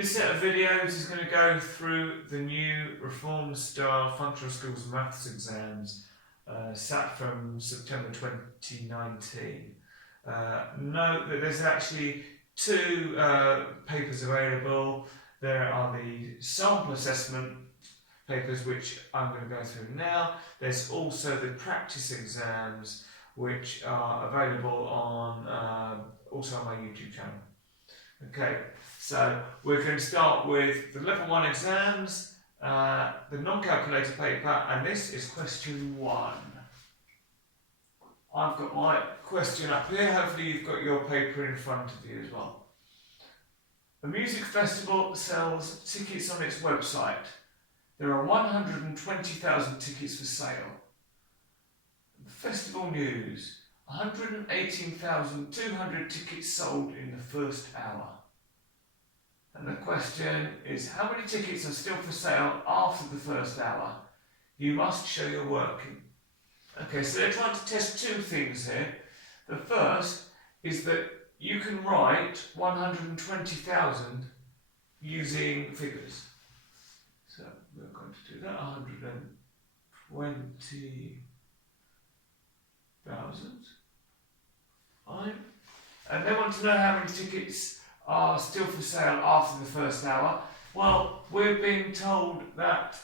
This set of videos is going to go through the new reform style functional skills maths exams sat from September 2019. Note that there's actually two papers available. There are the sample assessment papers, which I'm going to go through now. There's also the practice exams, which are available on also on my YouTube channel. Okay, so we're going to start with the level 1 exams, the non-calculator paper, and this is question 1. I've got my question up here. Hopefully you've got your paper in front of you as well. A music festival sells tickets on its website. There are 120,000 tickets for sale. Festival news: 118,200 tickets sold in the first hour. And the question is, how many tickets are still for sale after the first hour? You must show your working. Okay, so they're trying to test two things here. The first is that you can write 120,000 using figures. So we're going to do that, 120,000. Fine. And they want to know how many tickets are still for sale after the first hour. Well, we're being told that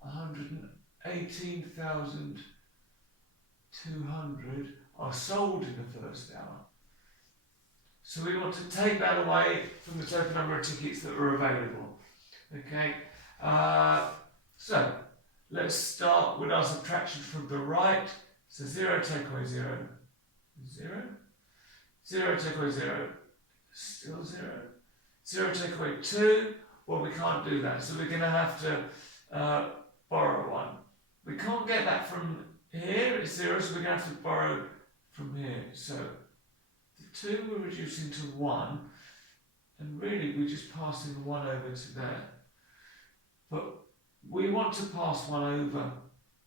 118,200 are sold in the first hour. So we want to take that away from the total number of tickets that are available. Okay, so let's start with our subtraction from the right. So 0 take away 0, 0. 0 take away 0, still 0. 0 take away 2, well, we can't do that, so we're going to have to borrow 1. We can't get that from here, it's 0, so we're going to have to borrow from here. So the 2 we're reducing to 1, and really we're just passing the 1 over to there. But we want to pass 1 over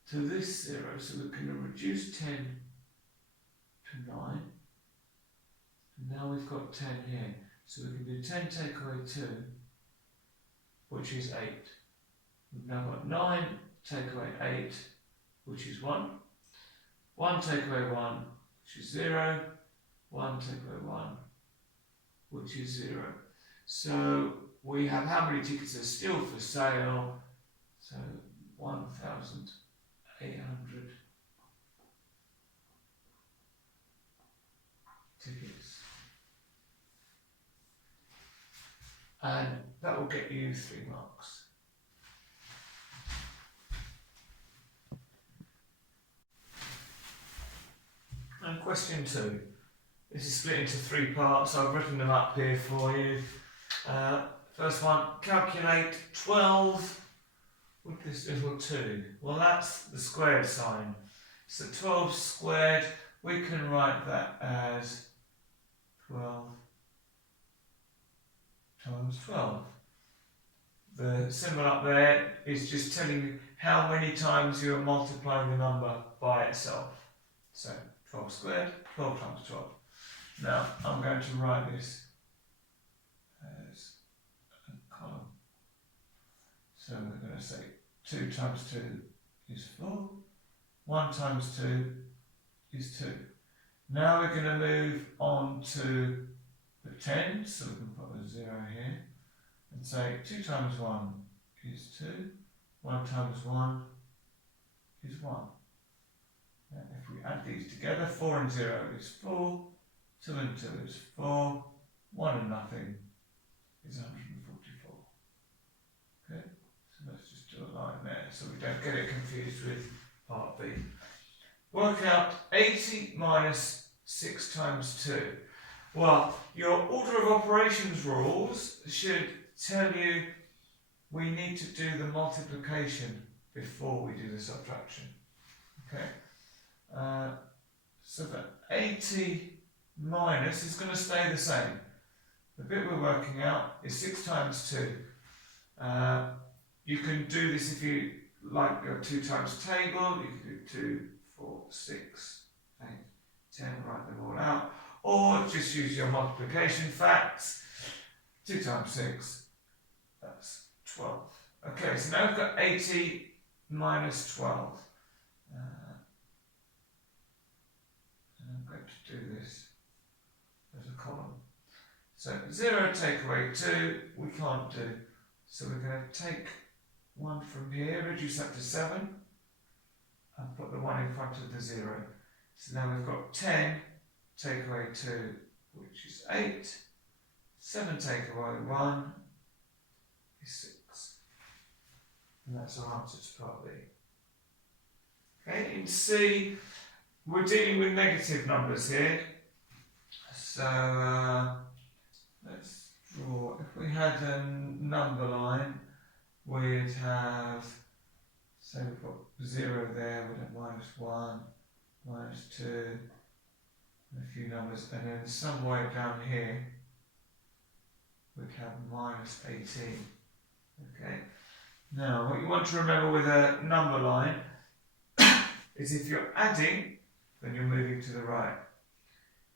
to this 0, so we're going to reduce 10 to 9. And now we've got 10 here. So we can do 10 take away 2, which is 8. We've now got 9 take away 8, which is 1. 1 take away 1, which is 0. 1 take away 1, which is 0. So we have how many tickets are still for sale? So 1,800 tickets. And that will get you 3 marks. And question 2. This is split into 3 parts. I've written them up here for you. First one, calculate 12 with this little 2. Well, that's the squared sign. So 12 squared, we can write that as 12 times 12. The symbol up there is just telling you how many times you are multiplying the number by itself. So 12 squared, 12 times 12. Now I'm going to write this as a column. So we're going to say 2 times 2 is 4, 1 times 2 is 2. Now we're going to move on to the 10, so we can put a 0 here, and say 2 times 1 is 2, 1 times 1 is 1. And if we add these together, 4 and 0 is 4, 2 and 2 is 4, 1 and nothing is 144. Okay, so let's just do a line there so we don't get it confused with part B. Work out 80 minus 6 times 2. Well, your order of operations rules should tell you we need to do the multiplication before we do the subtraction. Okay, so the 80 minus is going to stay the same. The bit we're working out is 6 times 2. You can do this if you like your 2 times table. You can do 2, 4, 6, 8, 10, write them all out. Or just use your multiplication facts. 2 times 6, that's 12. Okay, so now we've got 80 minus 12. And I'm going to do this as a column. So 0 take away 2, we can't do. So we're going to take 1 from here, reduce that to 7, and put the 1 in front of the 0. So now we've got 10 take away 2, which is 8. 7 take away 1 is 6. And that's our answer to part B. Okay, in C, we're dealing with negative numbers here. So let's draw. If we had a number line, we'd have, so we've got 0 there, we'd have -1, -2, and a few numbers, and then somewhere down here, we'd have -18. Okay. Now, what you want to remember with a number line is if you're adding, then you're moving to the right.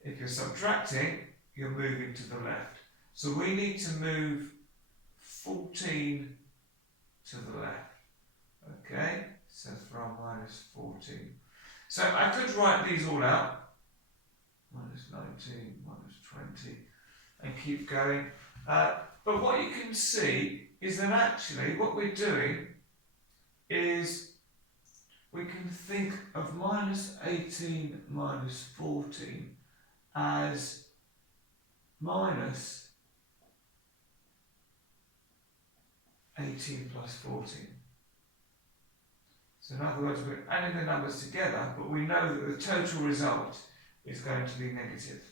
If you're subtracting, you're moving to the left. So we need to move 14 to the left. Okay, so from -14. So I could write these all out. -19, -20, and keep going. But what you can see is that actually what we're doing is we can think of -18 minus 14 as minus 18 plus 14. So in other words, we're adding the numbers together, but we know that the total result is going to be negative.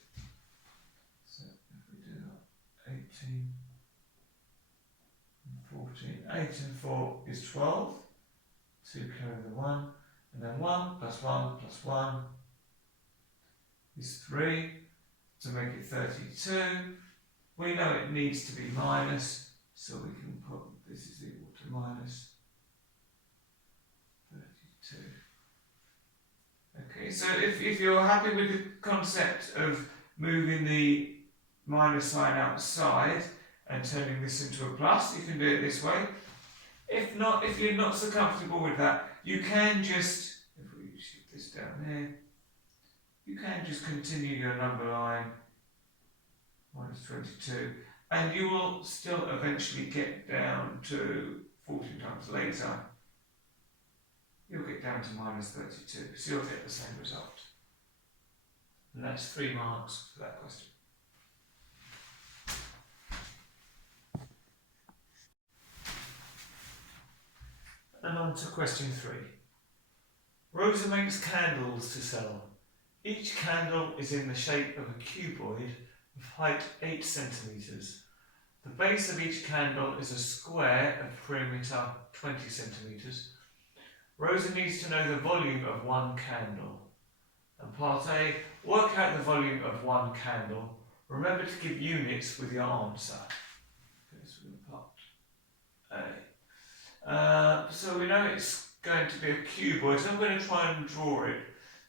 So if we do that, 18 and 14, 8 and 4 is 12, 2 carry the 1, and then 1 plus 1 plus 1 is 3, to make it 32. We know it needs to be minus, so we can put this is equal to minus 32. Okay, so if you're happy with the concept of moving the minus sign outside and turning this into a plus, you can do it this way. If not, if you're not so comfortable with that, you can just, if we shift this down here, you can just continue your number line, -22, and you will still eventually get down to 14 times later. You'll get down to -32, so you'll get the same result. And that's 3 marks for that question. And on to question 3. Rosa makes candles to sell. Each candle is in the shape of a cuboid of height 8 centimetres. The base of each candle is a square of perimeter 20 centimetres. Rosa needs to know the volume of one candle. And part A, work out the volume of one candle. Remember to give units with your answer. Okay, so we're part A. So we know it's going to be a cuboid, so I'm going to try and draw it.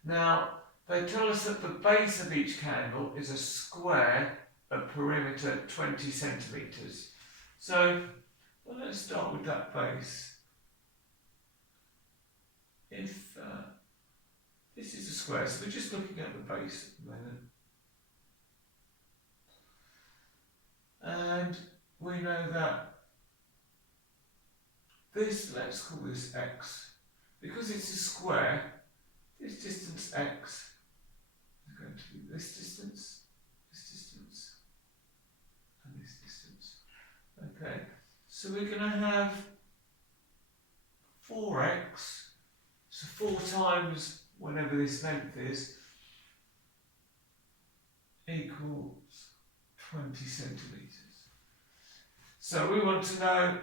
Now, they tell us that the base of each candle is a square of perimeter 20 centimetres. So, well, let's start with that base. If this is a square, so we're just looking at the base at the moment. And we know that this, let's call this x. Because it's a square, this distance x is going to be this distance, and this distance. Okay, so we're going to have 4x, so 4 times whatever this length is, equals 20 centimetres. So we want to know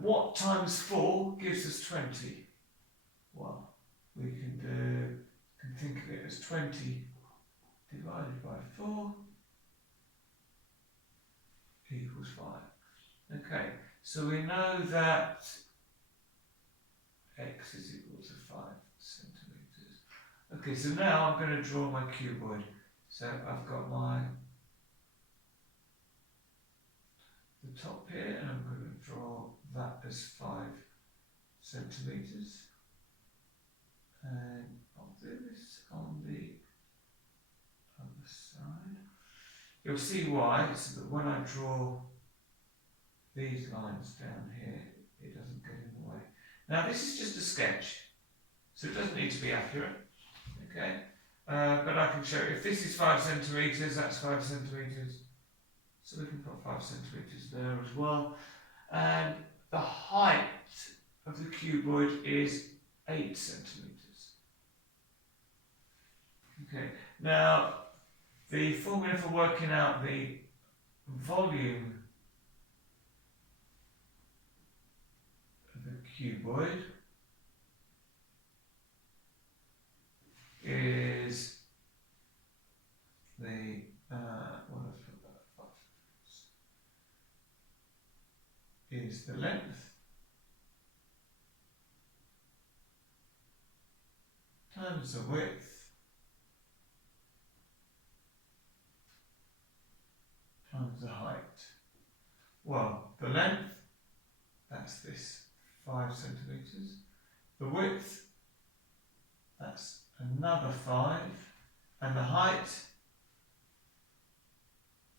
what times 4 gives us 20. Well, we can think of it as 20 divided by 4 equals 5. Okay, so we know that x is equal to 5 centimetres. Okay, so now I'm going to draw my cuboid. So I've got my top here, and I'm going to draw that as 5 centimetres. And I'll do this on the other side. You'll see why, so that when I draw these lines down here, it doesn't get in the way. Now this is just a sketch, so it doesn't need to be accurate, okay? But I can show you, if this is 5 centimetres, that's 5 centimetres. So we can put 5 centimetres there as well. And the height of the cuboid is 8 centimetres. Okay, now the formula for working out the volume of the cuboid is the is the length times the width times the height. Well, the length, that's this 5 centimetres. The width, that's another 5. And the height,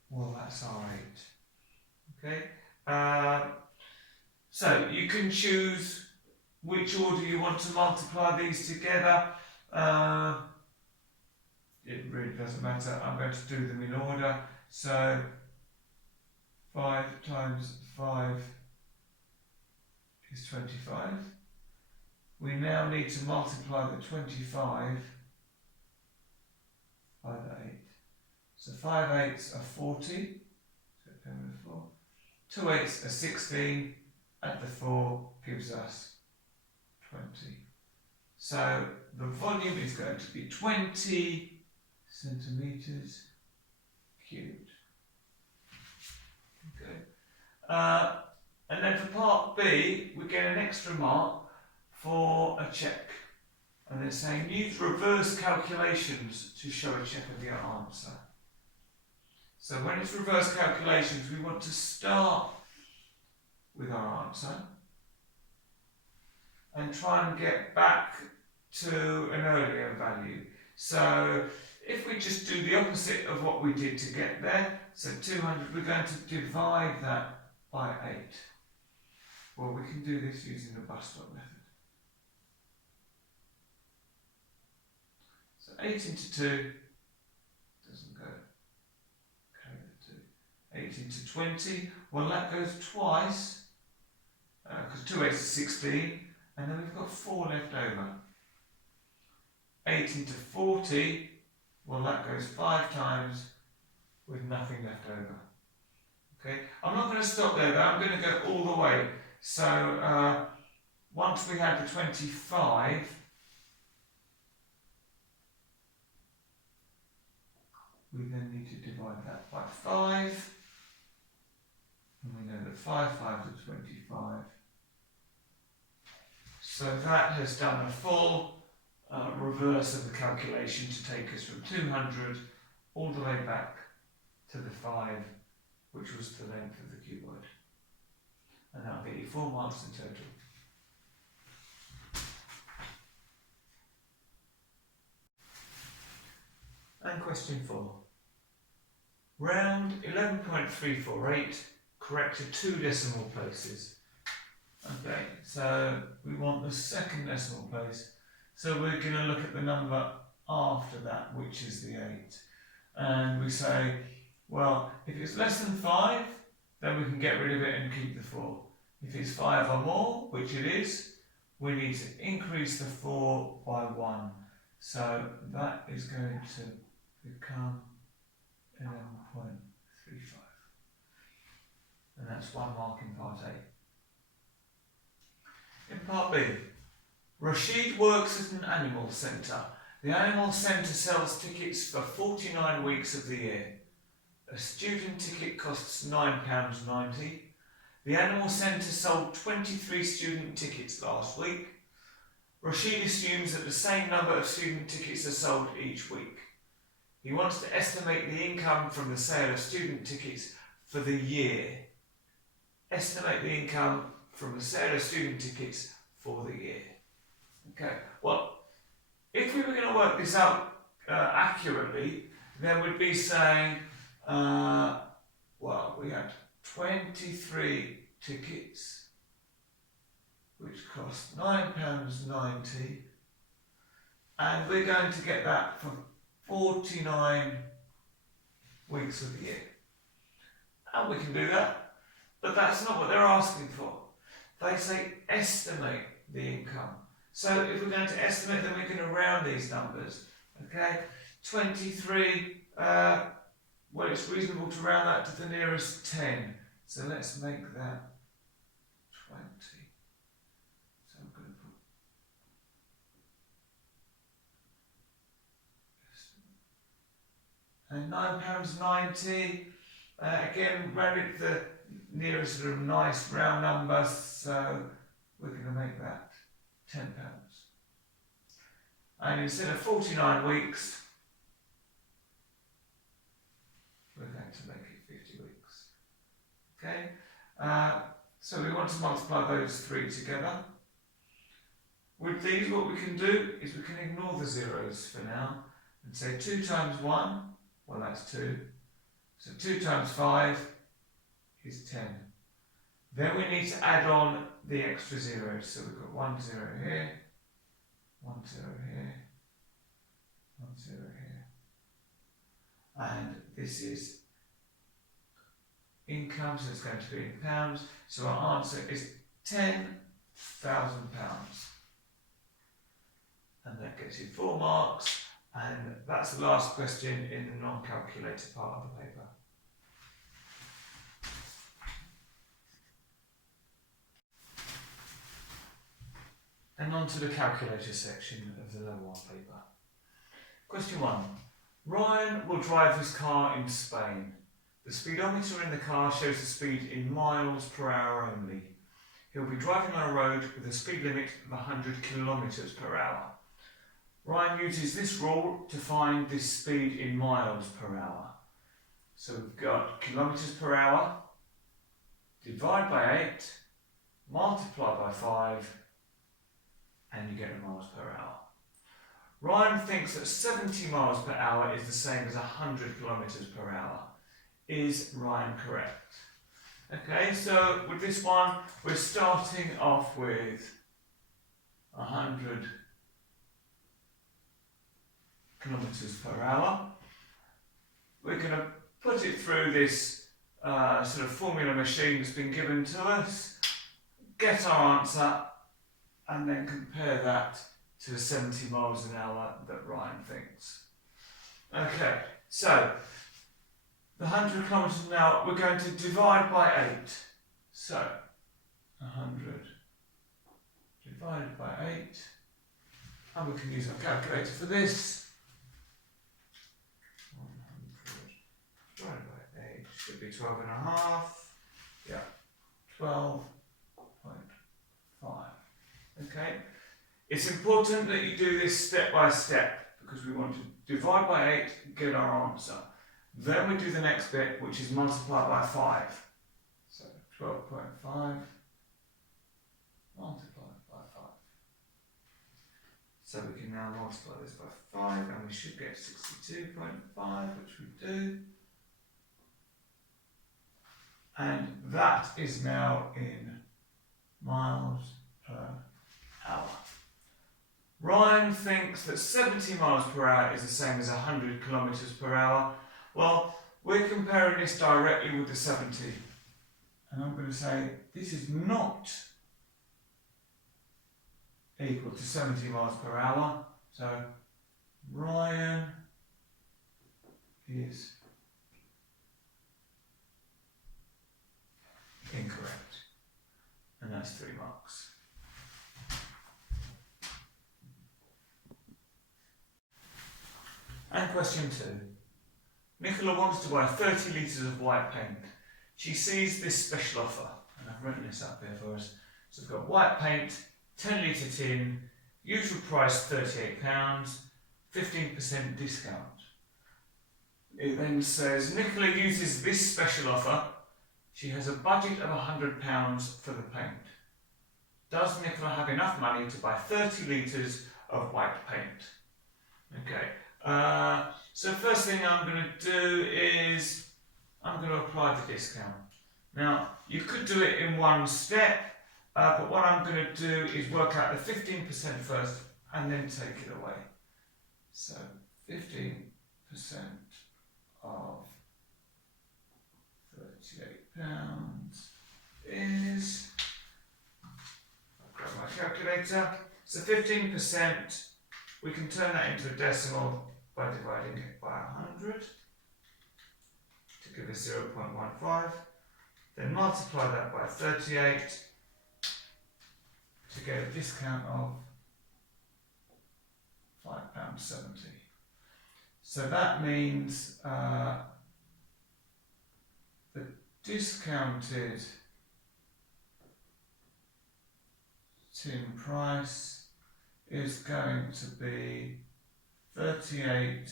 well, that's our 8. Okay? So you can choose which order you want to multiply these together. It really doesn't matter. I'm going to do them in order. So 5 times 5 is 25. We now need to multiply the 25 by the 8. So 5 eighths are 40. So 10 to the 4. 2 eighths are 16. Add the 4 gives us 20. So the volume is going to be 20 centimetres cubed. Okay. And then for part B, we get an extra mark for a check. And they're saying use reverse calculations to show a check of your answer. So when it's reverse calculations, we want to start with our answer and try and get back to an earlier value. So if we just do the opposite of what we did to get there, so 200, we're going to divide that by 8. Well, we can do this using the bus stop method. So 8 into 2 doesn't go. Carry the 2. 8 into 20, well that goes twice, because 2 8 is 16, and then we've got 4 left over. 8 into 40, well that goes 5 times with nothing left over. Okay, I'm not going to stop there though, I'm going to go all the way. So once we have the 25, we then need to divide that by 5, and we know that 5 5s are 25. So that has done a full reverse of the calculation to take us from 200 all the way back to the 5, which was the length of the cuboid. And that'll get you 4 marks in total. And question 4. Round 11.348, corrected 2 decimal places. Okay, so we want the second decimal place. So we're going to look at the number after that, which is the 8. And we say, well, if it's less than 5, then we can get rid of it and keep the 4. If it's 5 or more, which it is, we need to increase the 4 by 1. So that is going to become 11.35. And that's 1 mark in part A. In part B, Rashid works at an animal centre. The animal centre sells tickets for 49 weeks of the year. A student ticket costs £9.90. The animal centre sold 23 student tickets last week. Rashid assumes that the same number of student tickets are sold each week. He wants to estimate the income from the sale of student tickets for the year. estimate the income from the sale of student tickets for the year. Okay, well, if we were going to work this out accurately, then we'd be saying, well, we had 23 tickets, which cost £9.90, and we're going to get that for 49 weeks of the year. And we can do that, but that's not what they're asking for. They say estimate the income. So if we're going to estimate, then we're going to round these numbers. Okay, 23, well, it's reasonable to round that to the nearest 10. So let's make that 20. So I'm going to put £9.90. Again, round it to the nearest sort of nice round number. So we're going to make that £10. And instead of 49 weeks, we're going to make it 50 weeks. Okay? So we want to multiply those three together. With these, what we can do is we can ignore the zeros for now and say 2 times 1, well, that's 2. So 2 times 5 is 10. Then we need to add on the extra zeros. So we've got 1 0 here, 1 0 here, 1 0 here. And this is income, so it's going to be in pounds. So our answer is £10,000. And that gets you 4 marks. And that's the last question in the non-calculator part of the paper. And on to the calculator section of the level 1 paper. Question 1. Ryan will drive his car in Spain. The speedometer in the car shows the speed in miles per hour only. He'll be driving on a road with a speed limit of 100 kilometres per hour. Ryan uses this rule to find this speed in miles per hour. So we've got kilometres per hour, divide by 8, multiply by 5, and you get the miles per hour. Ryan thinks that 70 miles per hour is the same as 100 kilometres per hour. Is Ryan correct? Okay, so with this one, we're starting off with 100 kilometres per hour. We're going to put it through this sort of formula machine that's been given to us, get our answer, and then compare that to the 70 miles an hour that Ryan thinks. Okay, so the 100 kilometres an hour, we're going to divide by 8. So 100 divided by 8, and we can use our calculator for this. 100 divided by 8 should be 12 and a half. Yeah, 12.5. Okay, it's important that you do this step by step because we want to divide by 8 and get our answer. Then we do the next bit, which is multiply by 5. So 12.5 multiplied by 5. So we can now multiply this by 5 and we should get 62.5, which we do. And that is now in miles per hour. Ryan thinks that 70 miles per hour is the same as 100 kilometres per hour. Well, we're comparing this directly with the 70. And I'm going to say this is not equal to 70 miles per hour. So Ryan is incorrect. And that's 3 marks. And question 2. Nicola wants to buy 30 litres of white paint. She sees this special offer, and I've written this up here for us. So we've got white paint, 10 litre tin, usual price £38, 15% discount. It then says Nicola uses this special offer. She has a budget of £100 for the paint. Does Nicola have enough money to buy 30 litres of white paint? Okay, so first thing I'm going to do is I'm going to apply the discount. Now, you could do it in one step, but what I'm going to do is work out the 15% first and then take it away. So 15% of £38 is, I'll grab my calculator, so 15%, we can turn that into a decimal by dividing it by 100 to give us 0.15, then multiply that by 38 to get a discount of £5.70. So that means the discounted tin price is going to be 38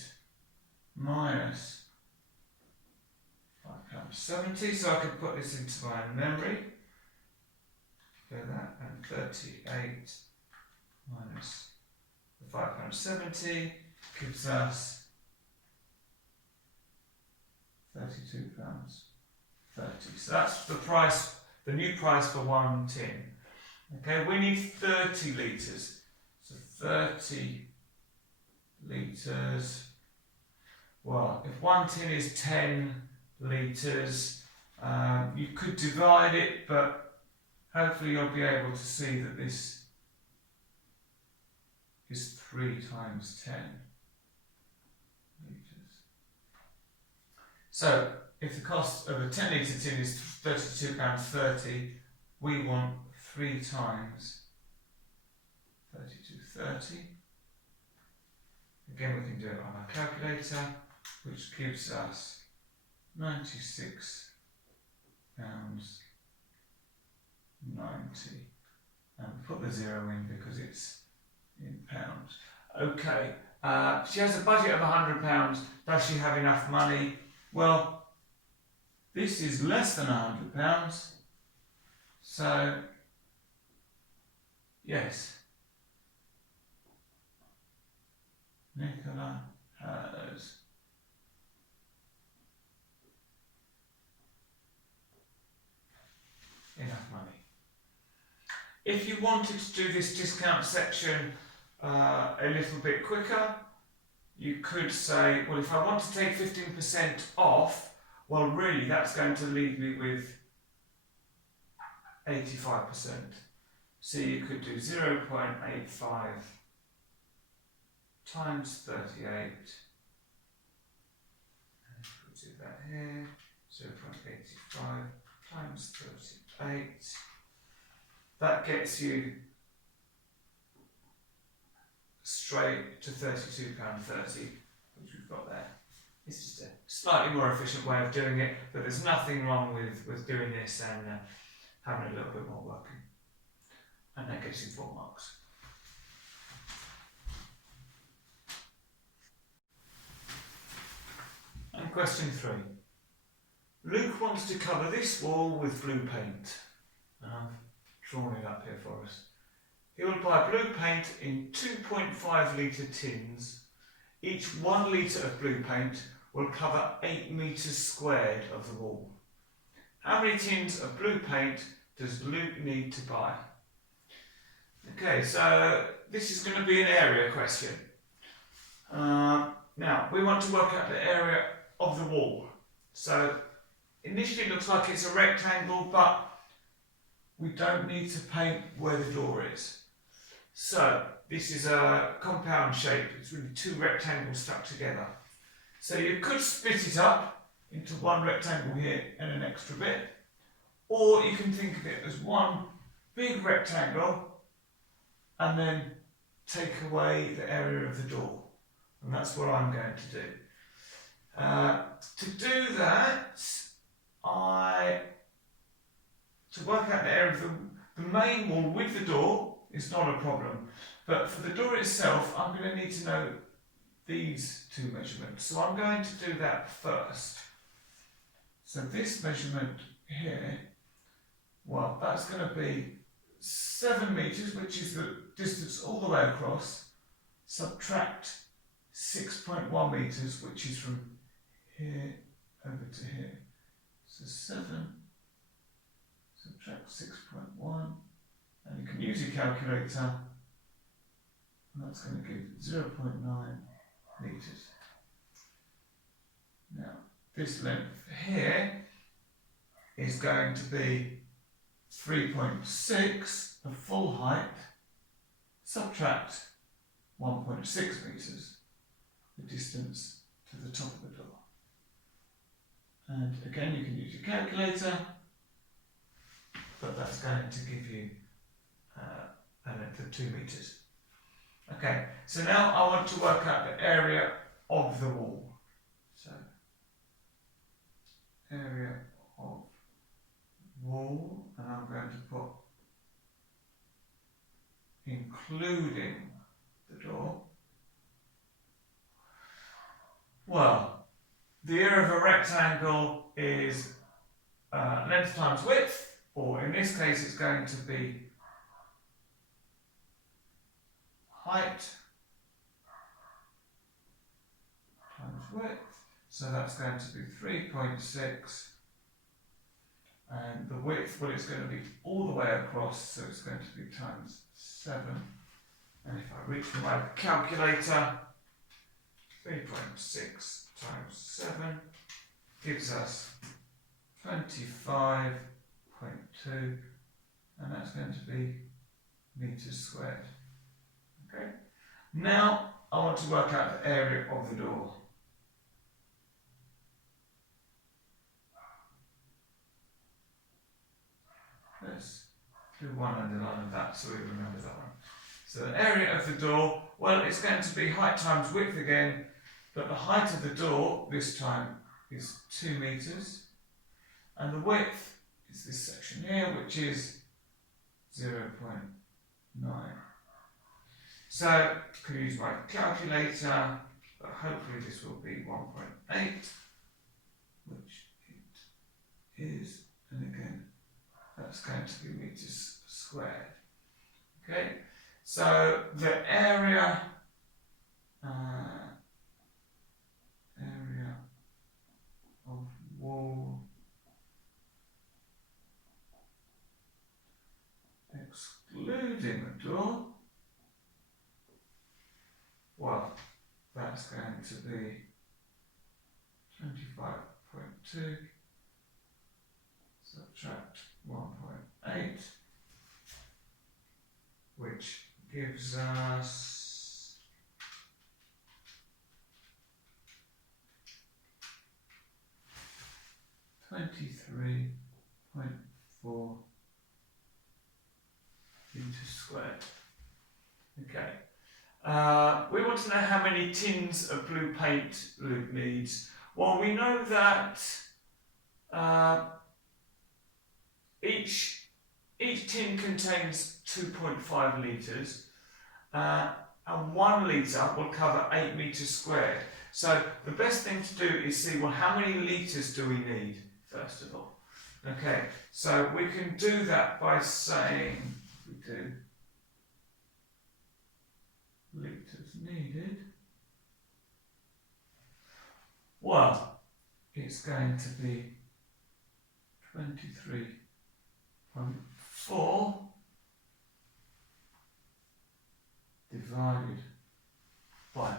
minus £5.70. So I could put this into my memory. Go that, and 38 minus the £5.70 gives us £32.30. So that's the price, the new price for one tin. Okay, we need 30 litres. So 30 litres. Well, if one tin is 10 litres, you could divide it, but hopefully you'll be able to see that this is 3 times 10 litres. So if the cost of a 10 litre tin is £32.30, we want 3 times 32.30. Again, we can do it on our calculator, which gives us £96.90. And put the 0 in because it's in pounds. Okay, she has a budget of £100. Does she have enough money? Well, this is less than £100. So, yes. Nicola has enough money. If you wanted to do this discount section a little bit quicker, you could say, well, if I want to take 15% off, well, really that's going to leave me with 85%. So you could do 0.85 times 38, and we'll do that here, 0.85 times 38, that gets you straight to £32.30, which we've got there. It's just a slightly more efficient way of doing it, but there's nothing wrong with doing this and having a little bit more working. And that gets you 4 marks. And question 3. Luke wants to cover this wall with blue paint. And I've drawn it up here for us. He will buy blue paint in 2.5 litre tins. Each 1 litre of blue paint will cover 8 metres squared of the wall. How many tins of blue paint does Luke need to buy? Okay, so this is going to be an area question. Now, we want to work out the area of the wall. So, initially it looks like it's a rectangle, but we don't need to paint where the door is. So, this is a compound shape. It's really 2 rectangles stuck together. So you could split it up into 1 rectangle here and an extra bit. Or you can think of it as 1 big rectangle and then take away the area of the door. And that's what I'm going to do. To do that, to work out the area of the main wall with the door is not a problem. But for the door itself, I'm going to need to know these 2 measurements. So I'm going to do that first. So this measurement here, well, that's going to be 7 metres, which is the distance all the way across, subtract 6.1 metres, which is from here over to here. So 7, subtract 6.1, and you can use your calculator, and that's going to give 0.9 metres. Now, this length here is going to be 3.6, the full height, subtract 1.6 metres, the distance to the top of the door. And again, you can use your calculator, but that's going to give you a length of 2 metres. Okay, so now I want to work out the area of the wall. So, area of wall, and I'm going to put including the door. Well, the area of a rectangle is length times width, or in this case it's going to be height times width, so that's going to be 3.6, and the width, well, it's going to be all the way across, so it's going to be times 7, and if I reach for my calculator, 3.6 times 7 gives us 25.2, and that's going to be metres squared. Okay. Now I want to work out the area of the door. Let's do one underline of that so we remember that one. So the area of the door, well, it's going to be height times width again, but the height of the door this time is 2 metres, and the width is this section here, which is 0.9. So I can use my calculator, but hopefully this will be 1.8, which it is, and again, that's going to be metres squared. Okay, so the area of wall excluding the door, well, that's going to be 25.2, subtract 1.8, which gives us 23.4 meters squared. Okay. We want to know how many tins of blue paint Luke needs. Well, we know that each tin contains 2.5 litres, and 1 litre will cover 8 metres squared. So the best thing to do is see, well, how many litres do we need, first of all? Okay, so we can do that by saying, we do litres needed, well, it's going to be 23.4 divided by 8,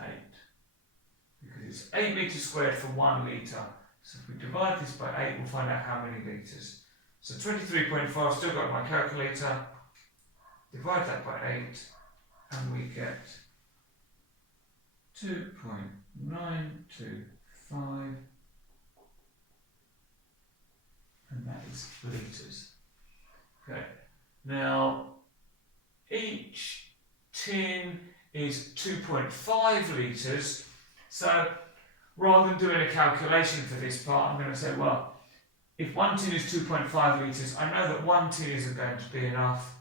because it's 8 metres squared for 1 litre. So if we divide this by 8, we'll find out how many litres. So 23.4, I've still got my calculator, divide that by 8, and we get 2.925, and that is litres. Okay, now each tin is 2.5 litres, so rather than doing a calculation for this part, I'm going to say, well, if 1 tin is 2.5 litres, I know that 1 tin isn't going to be enough,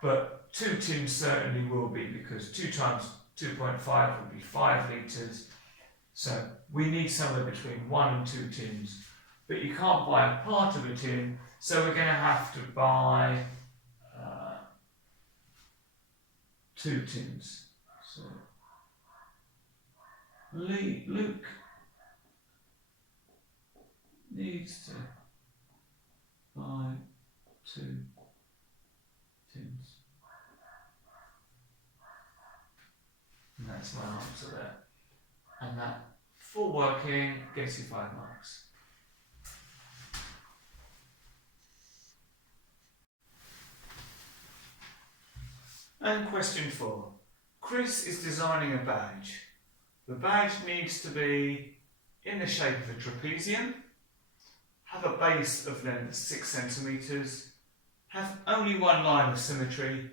but 2 tins certainly will be, because 2 times 2.5 would be 5 litres. So we need somewhere between 1 and 2 tins but you can't buy a part of a tin, so we're going to have to buy 2 tins. So Luke needs to buy 2 tins. And that's my answer there. And that, for working, gets you 5 marks. And question 4. Chris is designing a badge. The badge needs to be in the shape of a trapezium, have a base of length 6 centimetres, have only one line of symmetry,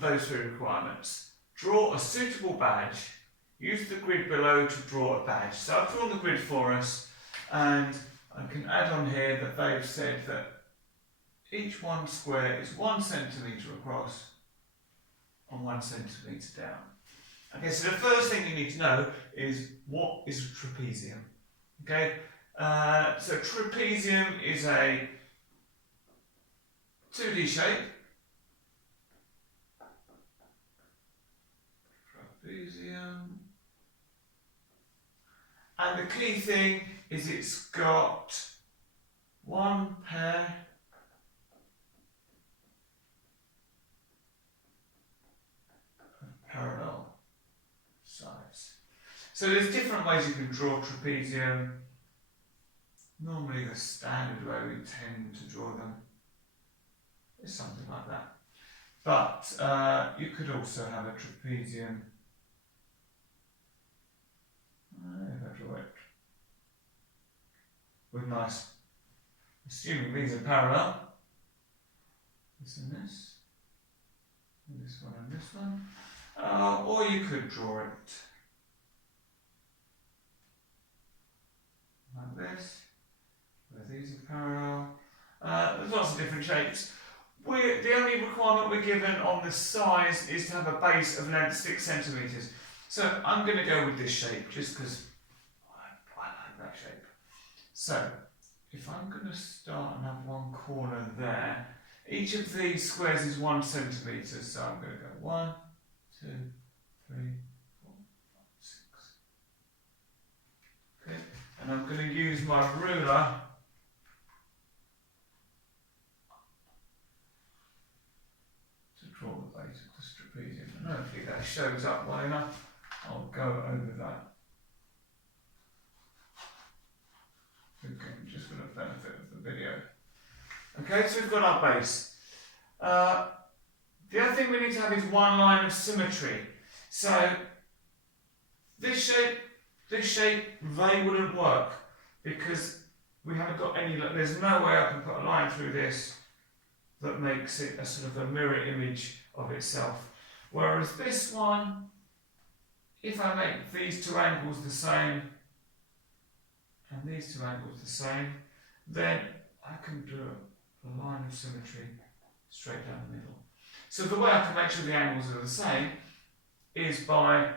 those 3 requirements. Draw a suitable badge, use the grid below to draw a badge. So I've drawn the grid for us, and I can add on here that they've said that each one square is 1 centimetre across and 1 centimetre down. Okay, so the first thing you need to know is what is a trapezium. Okay, so trapezium is a 2D shape. Trapezium. And the key thing is it's got 1 pair of parallel sides. So there's different ways you can draw trapezium. Normally the standard way we tend to draw them is something like that. But you could also have a trapezium. If I draw it with nice, assuming these are parallel, this and this one and this one, or you could draw it like this, where these are parallel. There's lots of different shapes. The only requirement we're given on the size is to have a base of length 6 centimetres. So I'm going to go with this shape just because I like that shape. So if I'm going to start and have one corner there, each of these squares is 1 centimetre. So I'm going to go 1, 2, 3, 4, 5, 6. Okay, and I'm going to use my ruler draw the base of this trapezium, and hopefully that shows up well enough. I'll go over that. Okay, just for the benefit of the video. Okay, so we've got our base. The other thing we need to have is one line of symmetry. So this shape, they wouldn't work because we haven't got any. There's no way I can put a line through this that makes it a sort of a mirror image of itself. Whereas this one, if I make these 2 angles the same and these 2 angles the same, then I can do a line of symmetry straight down the middle. So the way I can make sure the angles are the same is by,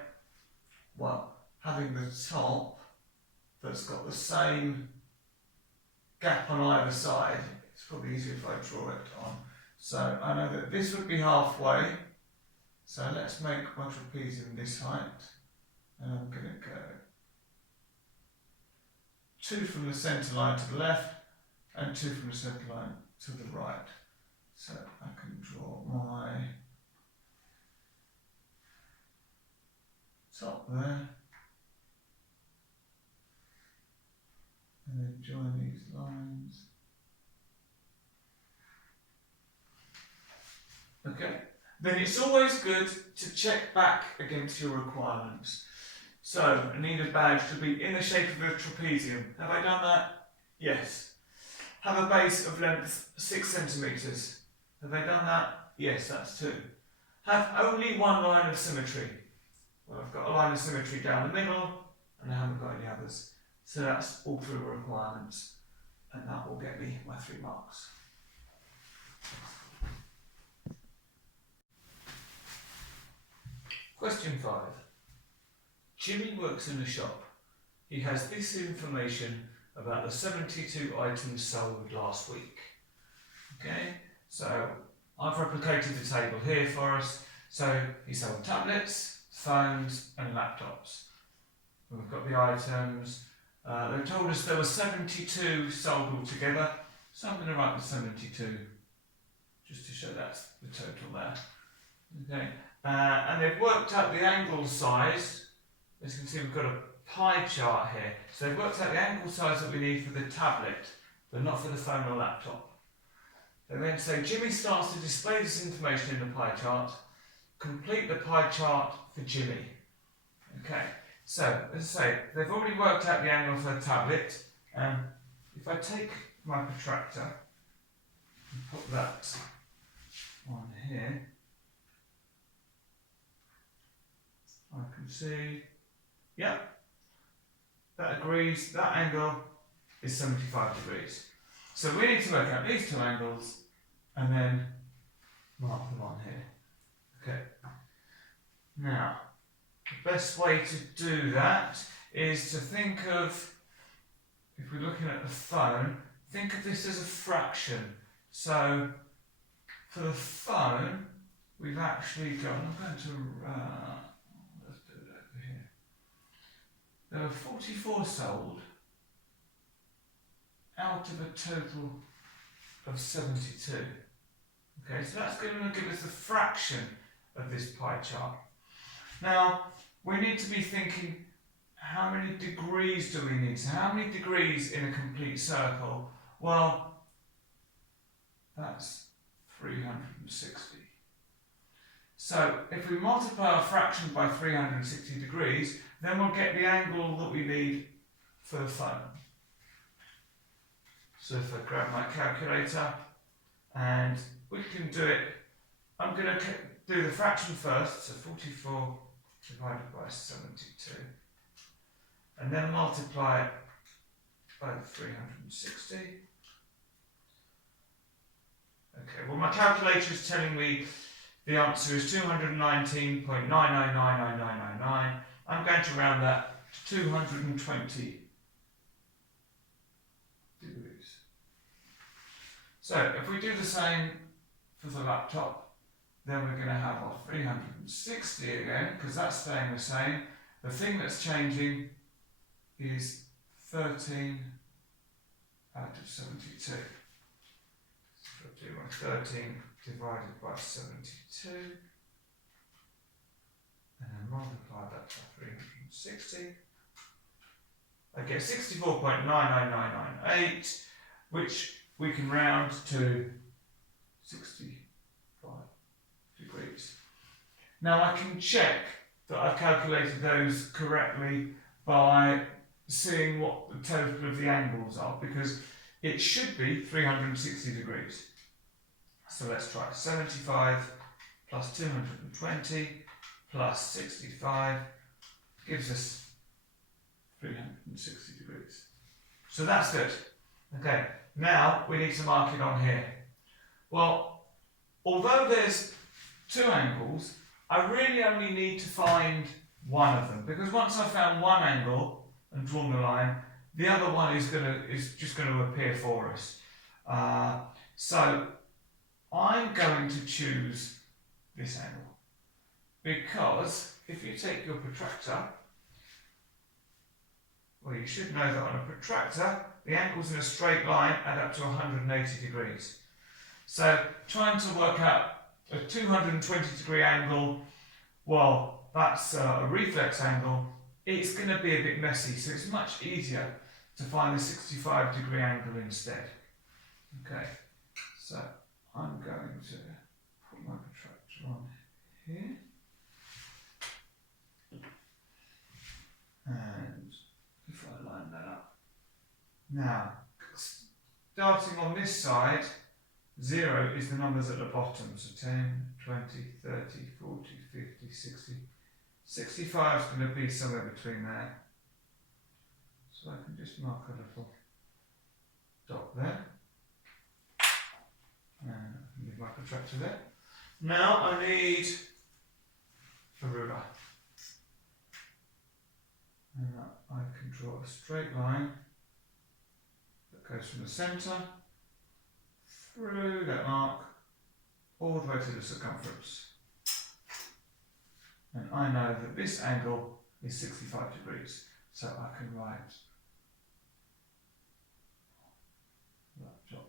well, having the top that's got the same gap on either side. It's probably easier if I draw it on. So I know that this would be halfway. So let's make my trapezium this height. And I'm going to go 2 from the centre line to the left and 2 from the centre line to the right. So I can draw my top there. And then join these lines. Okay, then it's always good to check back against your requirements. So I need a badge to be in the shape of a trapezium. Have I done that? Yes. Have a base of length 6 centimetres. Have I done that? Yes, that's 2. Have only one line of symmetry. Well, I've got a line of symmetry down the middle and I haven't got any others. So that's all 3 requirements, and that will get me my 3 marks. Question 5. Jimmy works in a shop. He has this information about the 72 items sold last week. Okay, so I've replicated the table here for us. So he sold tablets, phones and laptops. We've got the items. They told us there were 72 sold altogether, so I'm going to write the 72 just to show that's the total there. Okay, and they've worked out the angle size. As you can see, we've got a pie chart here. So they've worked out the angle size that we need for the tablet, but not for the phone or laptop. They then say Jimmy starts to display this information in the pie chart. Complete the pie chart for Jimmy. Okay, so as I say, they've already worked out the angle for the tablet. If I take my protractor and put that on here, I can see, yeah, that agrees, that angle is 75 degrees. So we need to work out these two angles and then mark them on here. Okay. Now, the best way to do that is to think of, if we're looking at the phone, think of this as a fraction. So, for the phone, we've actually got, I'm going to, let's do it over here. There were 44 sold out of a total of 72. Okay, so that's going to give us the fraction of this pie chart. Now, we need to be thinking, how many degrees do we need? So how many degrees in a complete circle? Well, that's 360. So if we multiply our fraction by 360 degrees, then we'll get the angle that we need for the phone. So if I grab my calculator, and we can do it, I'm going to do the fraction first, so 44 divided by 72, and then multiply it by 360. Okay, well my calculator is telling me the answer is 219.9999999. I'm going to round that to 220 degrees. So if we do the same for the laptop, then we're going to have our 360 again, because that's staying the same. The thing that's changing is 13 out of 72. So I'll do my 13 divided by 72, and then multiply that by 360. I get 64.99998, which we can round to 65 degrees. Now I can check that I've calculated those correctly by seeing what the total of the angles are, because it should be 360 degrees. So let's try 75 plus 220 plus 65 gives us 360 degrees. So that's good. Okay, now we need to mark it on here. Well, although there's two angles, I really only need to find one of them, because once I've found one angle and drawn the line, the other one is just going to appear for us. So I'm going to choose this angle, because if you take your protractor, well, you should know that on a protractor, the angles in a straight line add up to 180 degrees. So trying to work out a 220 degree angle, well, that's a reflex angle, it's going to be a bit messy, so it's much easier to find the 65 degree angle instead. Okay, so I'm going to put my protractor on here, and if I line that up. Now, starting on this side, 0 is the numbers at the bottom, so 10, 20, 30, 40, 50, 60. 65 is going to be somewhere between there. So I can just mark a little dot there. And leave my protractor there. Now I need a ruler. And I can draw a straight line goes from the centre, through that mark, all the way to the circumference. And I know that this angle is 65 degrees, so I can write that job.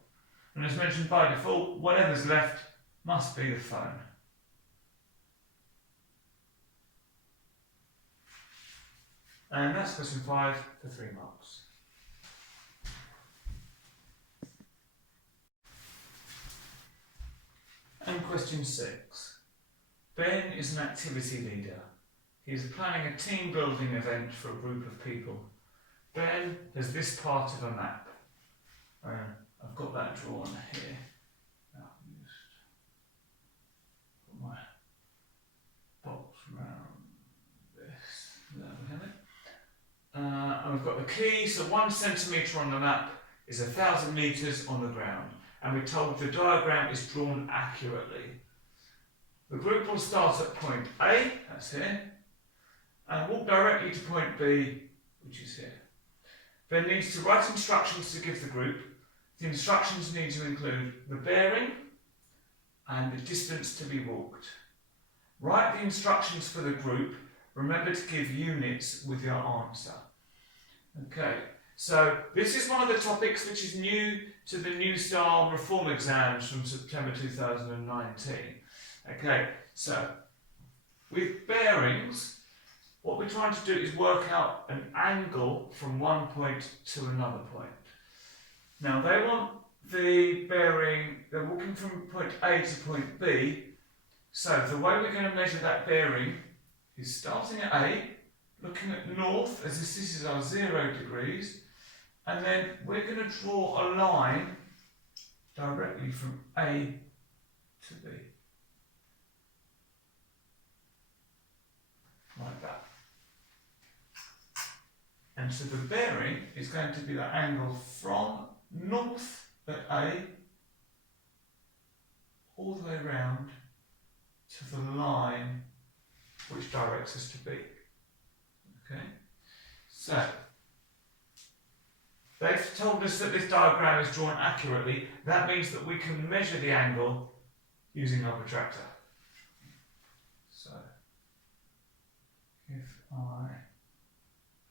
And as mentioned by default, whatever's left must be the phone. And that's question 5 for 3 marks. And question 6. Ben is an activity leader. He is planning a team building event for a group of people. Ben has this part of a map. I've got that drawn here. I'll just put my box around this. There we have it. And we've got the key, so 1 centimetre on the map is 1,000 metres on the ground. And we're told the diagram is drawn accurately. The group will start at point A, that's here, and walk directly to point B, which is here. Ben needs to write instructions to give the group. The instructions need to include the bearing and the distance to be walked. Write the instructions for the group. Remember to give units with your answer. Okay, so this is one of the topics which is new to the New Style Reform exams from September 2019. Okay, so with bearings, what we're trying to do is work out an angle from one point to another point. Now they want the bearing, they're walking from point A to point B, so the way we're going to measure that bearing is starting at A, looking at north, as this is our 0 degrees, and then we're going to draw a line directly from A to B. Like that. And so the bearing is going to be the angle from north at A all the way round to the line which directs us to B. Okay? So they've told us that this diagram is drawn accurately. That means that we can measure the angle using our protractor. So if I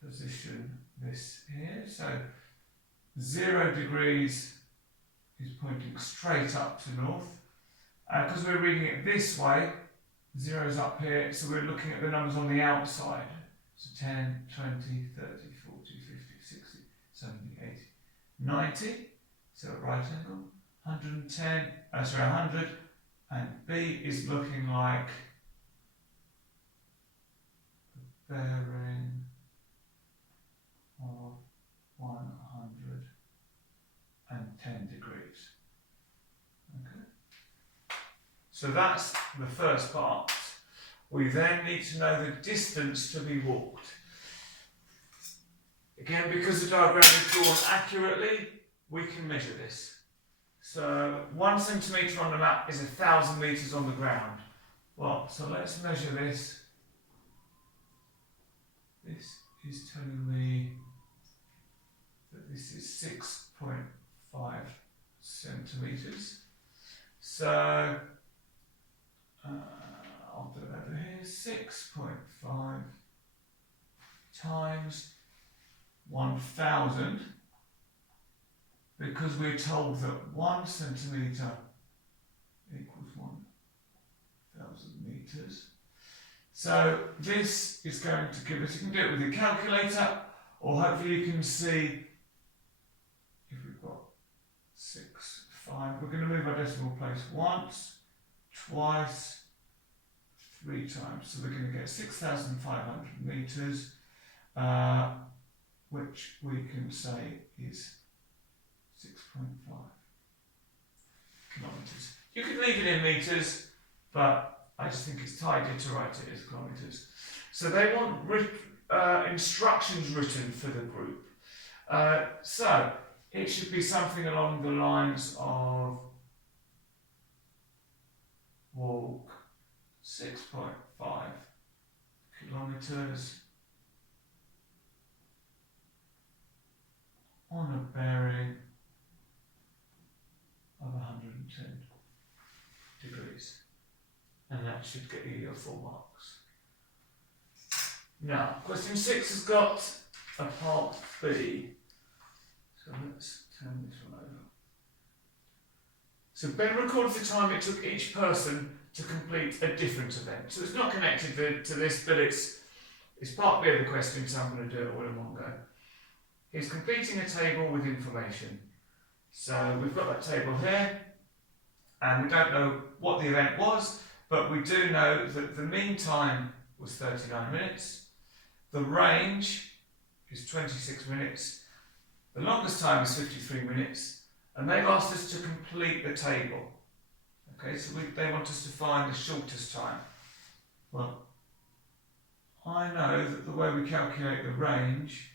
position this here, so 0 degrees is pointing straight up to north. Because we're reading it this way, 0 is up here, so we're looking at the numbers on the outside. So 10, 20, 30, 40, 50, 60, 70, 80, 90. So at right angle, 110, 100. And B is looking like the bearing of 110 degrees. Okay. So that's the first part. We then need to know the distance to be walked. Again, because the diagram is drawn accurately, we can measure this. So 1 centimetre on the map is 1,000 metres on the ground. Well, so let's measure this. This is telling me that this is 6.5 centimetres. So I'll do it over here. 6.5 times 1,000, because we're told that 1 centimetre equals 1,000 metres. So this is going to give us, you can do it with your calculator, or hopefully you can see if we've got 6, 5. We're going to move our decimal place once, twice, 3 times. So we're going to get 6,500 metres, which we can say is 6.5 kilometres. You could leave it in metres, but I just think it's tidier to write it as kilometres. So they want instructions written for the group. So it should be something along the lines of walk 6.5 kilometres on a bearing of 110 degrees. And that should get you your full marks. Now, question 6 has got a part B. So let's turn this one over. So Ben recorded the time it took each person to complete a different event. So it's not connected to this, but it's part B of the question, so I'm going to do it all in one go. He's completing a table with information. So we've got that table here, and we don't know what the event was, but we do know that the mean time was 39 minutes, the range is 26 minutes, the longest time is 53 minutes, and they've asked us to complete the table. Okay, so they want us to find the shortest time. Well, I know that the way we calculate the range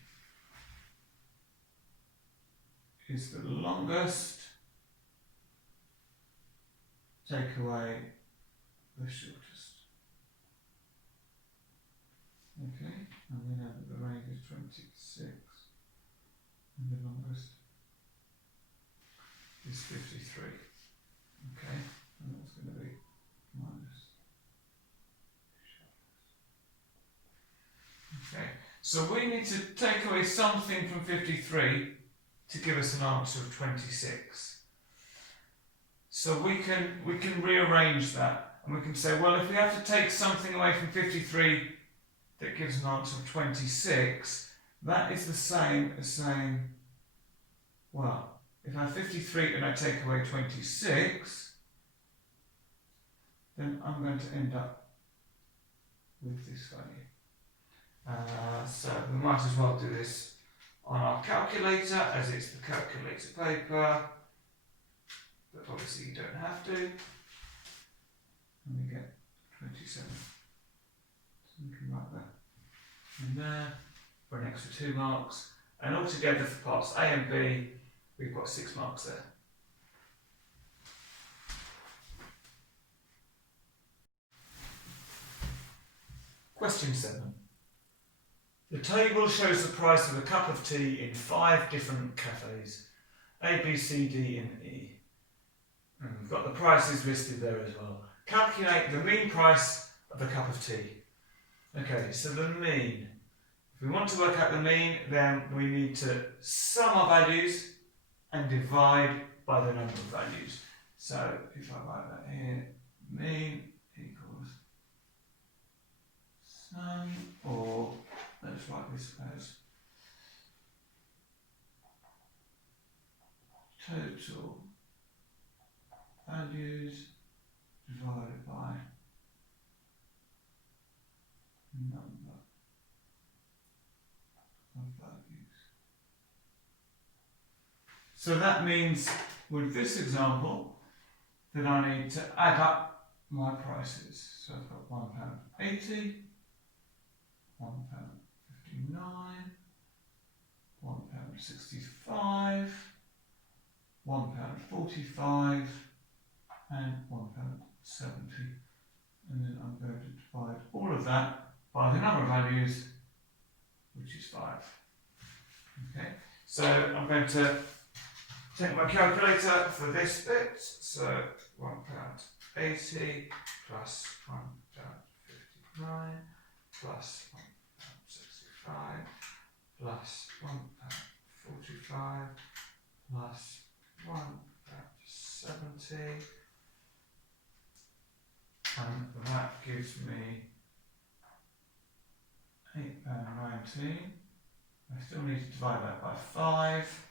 is the longest take away the shortest. Okay, and we know that the range is 26 and the longest is 53. Okay, and that's going to be minus shortest. Okay, so we need to take away something from 53 to give us an answer of 26. So we can rearrange that, and we can say, well, if we have to take something away from 53 that gives an answer of 26, that is the same as saying, well, if I have 53 and I take away 26, then I'm going to end up with this value. So we might as well do this on our calculator, as it's the calculator paper, but obviously you don't have to. And we get 27. So we can write that in there for an extra 2 marks. And altogether for parts A and B, we've got 6 marks there. Question 7. The table shows the price of a cup of tea in 5 different cafes, A, B, C, D and E. And we've got the prices listed there as well. Calculate the mean price of a cup of tea. Okay, so the mean. If we want to work out the mean, then we need to sum our values and divide by the number of values. So if I write that here, mean equals sum, or let's write this as total values divided by number of values. So that means, with this example, that I need to add up my prices. So I've got £1.80, £1.59, £1.65, £1.45, and £1.70. And then I'm going to divide all of that by the number of values, which is 5. Okay, so I'm going to take my calculator for this bit. So £1.80 plus £1.59 plus £1.65 plus £1.45 plus £1.70, and that gives me £8.19. I still need to divide that by 5.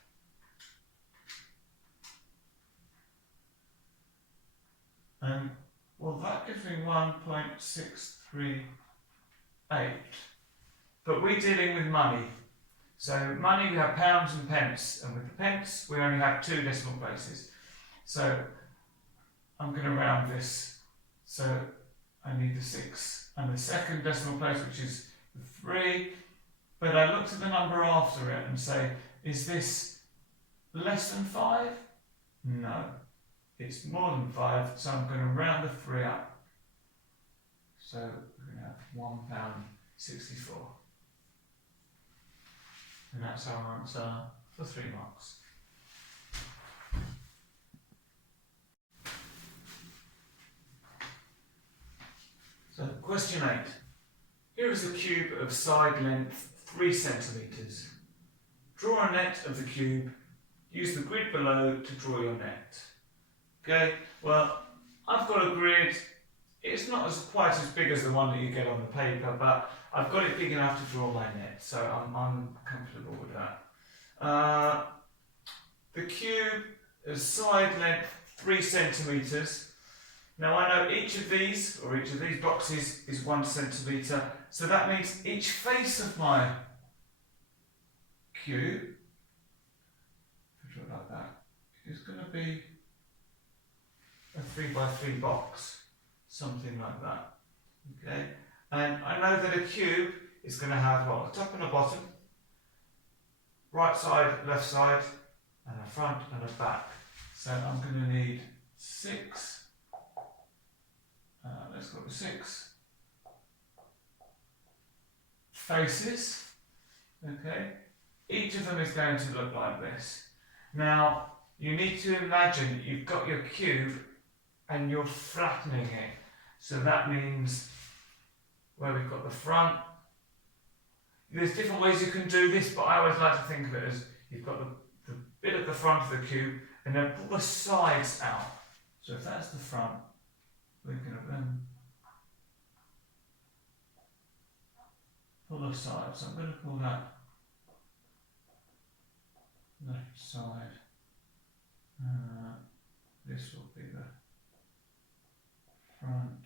And well, that gives me 1.638. But we're dealing with money. So money, we have pounds and pence, and with the pence we only have 2 decimal places. So I'm going to round this. So I need the 6 and the second decimal place, which is the 3. But I looked at the number after it and say, is this less than 5? No, it's more than 5, so I'm going to round the 3 up. So we're going to have £1.64. And that's our answer for 3 marks. Question 8. Here is a cube of side length 3 centimetres. Draw a net of the cube. Use the grid below to draw your net. Okay, well, I've got a grid. It's not quite as big as the one that you get on the paper, but I've got it big enough to draw my net, so I'm comfortable with that. The cube is side length 3 centimetres. Now I know each of these boxes is 1 centimetre, so that means each face of my cube, if I draw it like that, is going to be a 3 by 3 box, something like that. Okay, and I know that a cube is going to have a top and a bottom, right side, left side, and a front and a back. So I'm going to need 6. Let's go to 6 faces. Okay, each of them is going to look like this. Now you need to imagine you've got your cube and you're flattening it. So that means where we've got the front. There's different ways you can do this, but I always like to think of it as you've got the bit at the front of the cube and then pull the sides out. So if that's the front, we can then pull the sides. So I'm going to call that left side. This will be the front.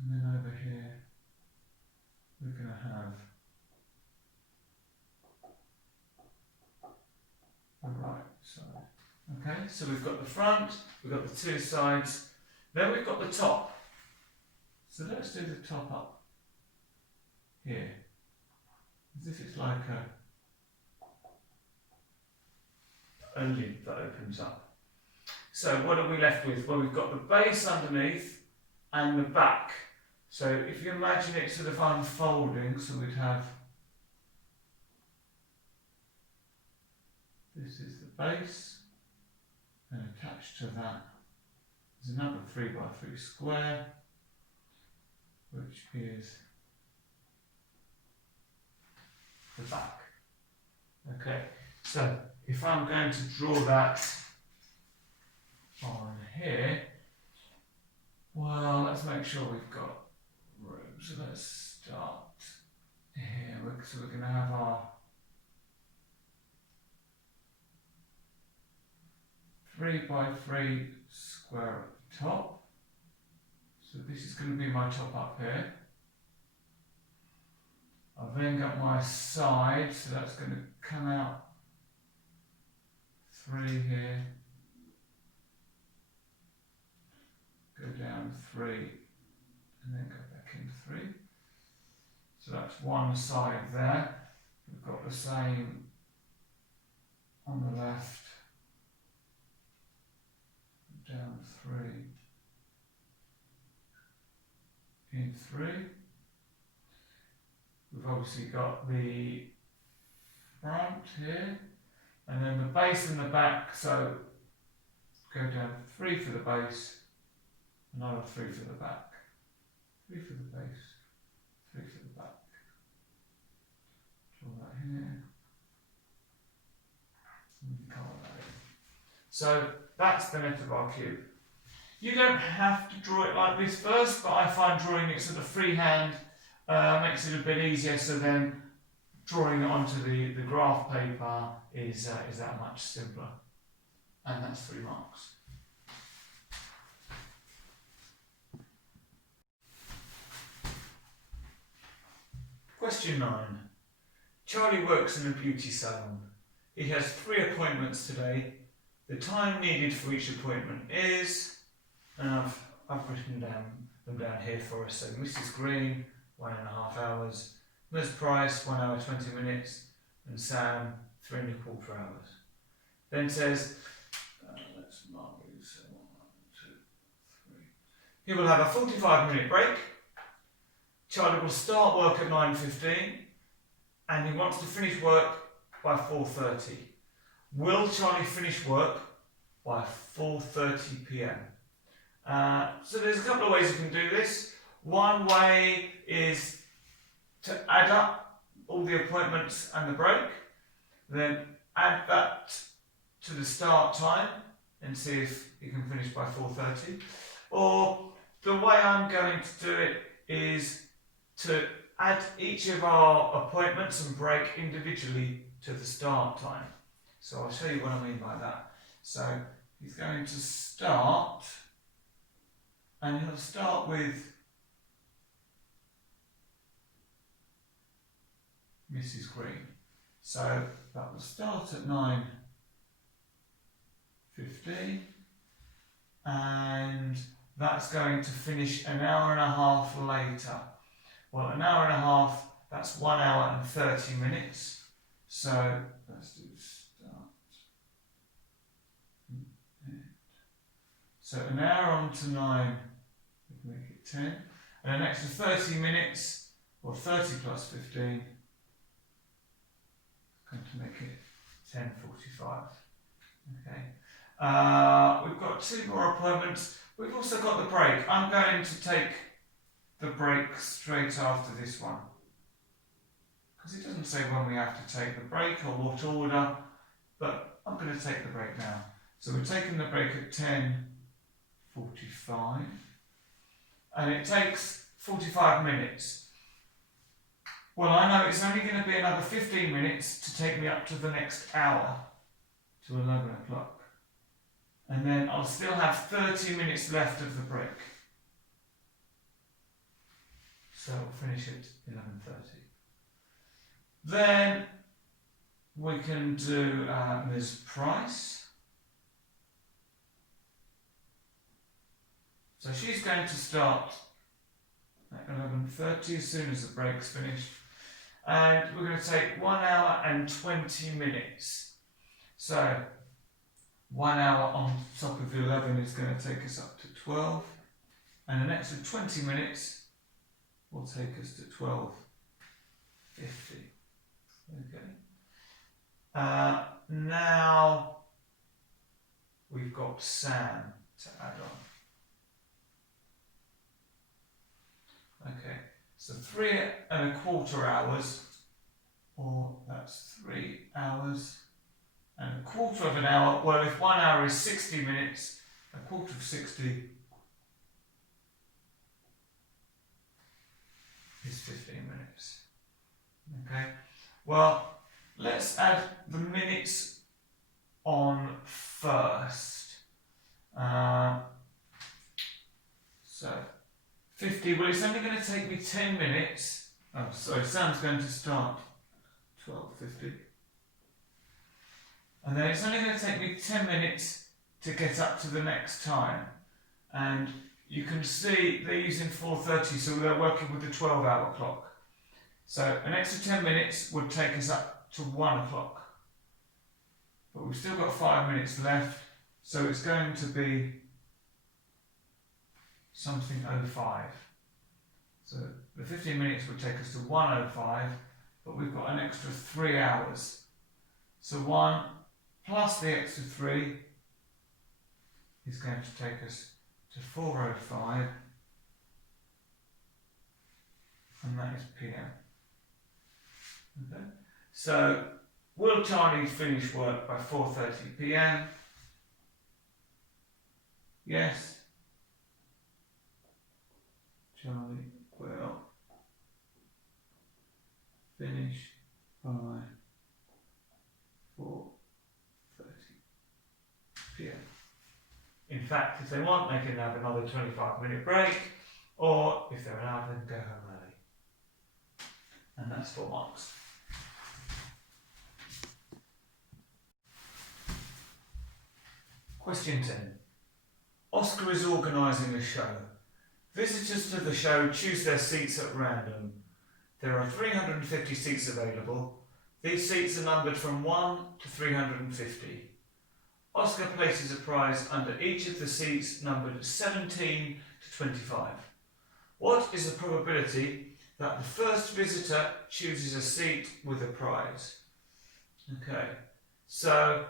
And then over here, we're going to have the right side. Okay, so we've got the front, we've got the 2 sides, then we've got the top. So let's do the top up here, as if it's like a lid that opens up. So what are we left with? Well, we've got the base underneath and the back. So if you imagine it sort of unfolding, so we'd have, this is the base, and attached to that is another 3 by 3 square, which is the back. Okay, so if I'm going to draw that on here, well, let's make sure we've got room. So let's start here. So we're going to have our 3 by 3 square at the top. So this is going to be my top up here. I've then got my side, so that's going to come out 3 here, go down 3, and then go back in 3. So that's one side there. We've got the same on the left, down 3, in 3. We've obviously got the front here, and then the base and the back, so go down 3 for the base, another 3 for the back, 3 for the base, 3 for the back. Draw that here, and colour that in. So that's the net of our cube. You don't have to draw it like this first, but I find drawing it sort of freehand makes it a bit easier, so then drawing it onto the graph paper is that much simpler. And that's 3 marks. Question 9. Charlie works in a beauty salon. He has 3 appointments today. The time needed for each appointment is, and I've written them down here for us. So Mrs. Green, 1.5 hours, Ms. Price, 1 hour 20 minutes, and Sam, 3.25 hours. Then says, let's mark these. 1, 2, 3. He will have a 45-minute break. Charlie will start work at 9:15, and he wants to finish work by 4:30. Will Charlie finish work by 4:30 p.m? So there's a couple of ways you can do this. One way is to add up all the appointments and the break, then add that to the start time and see if you can finish by 4:30. Or the way I'm going to do it is to add each of our appointments and break individually to the start time. So I'll show you what I mean by that. So he's going to start, and he'll start with Mrs. Green. So that will start at 9:15, and that's going to finish an hour and a half later. Well, an hour and a half, that's 1 hour and 30 minutes. So let's do start. So an hour on to 9, we can make it 10. And an extra 30 minutes, or 30 plus 15, going to make it 10:45. Okay. We've got 2 more appointments. We've also got the break. I'm going to take the break straight after this one, because it doesn't say when we have to take the break or what order, but I'm going to take the break now. So we're taking the break at 10:45, and it takes 45 minutes. Well, I know it's only going to be another 15 minutes to take me up to the next hour, to 11 o'clock. And then I'll still have 30 minutes left of the break. So we'll finish at 11:30. Then we can do Ms. Price. So she's going to start at 11:30 as soon as the break's finished. And we're going to take 1 hour and 20 minutes. So 1 hour on top of 11 is going to take us up to 12. And an extra 20 minutes will take us to 12:50. Okay. Now we've got Sam to add on. Okay, so 3¼ hours, or that's 3 hours and a quarter of an hour. Well, if 1 hour is 60 minutes, a quarter of 60 is 15 minutes. Okay, well, let's add the minutes on first. So 50, well, it's only going to take me 10 minutes. Oh, sorry, Sam's going to start 12:50. And then it's only going to take me 10 minutes to get up to the next time. And you can see they're using 4:30, so they're working with the 12-hour clock. So an extra 10 minutes would take us up to 1 o'clock. But we've still got 5 minutes left, so it's going to be something 05. So the 15 minutes would take us to 1:05, but we've got an extra 3 hours. So 1 plus the extra 3 is going to take us to 4:05, and that is PM. Okay. So will Charlie finish work by 4:30 PM? Yes. Charlie will finish by 4:30 PM. In fact, if they want, they can have another 25-minute break, or if they're allowed, then go home early. And that's 4 marks. Question 10. Oscar is organising a show. Visitors to the show choose their seats at random. There are 350 seats available. These seats are numbered from 1 to 350. Oscar places a prize under each of the seats numbered 17 to 25. What is the probability that the first visitor chooses a seat with a prize? Okay, so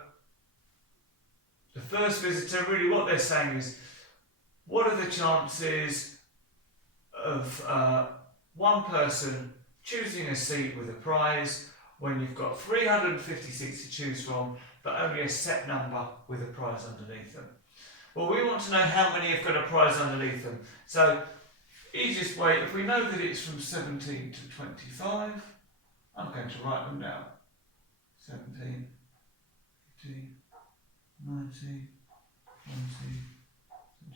the first visitor, really what they're saying is what are the chances of one person choosing a seat with a prize when you've got 350 seats to choose from, but only a set number with a prize underneath them? Well, we want to know how many have got a prize underneath them. So, easiest way, if we know that it's from 17 to 25, I'm going to write them down. 17, 18, 19, 20,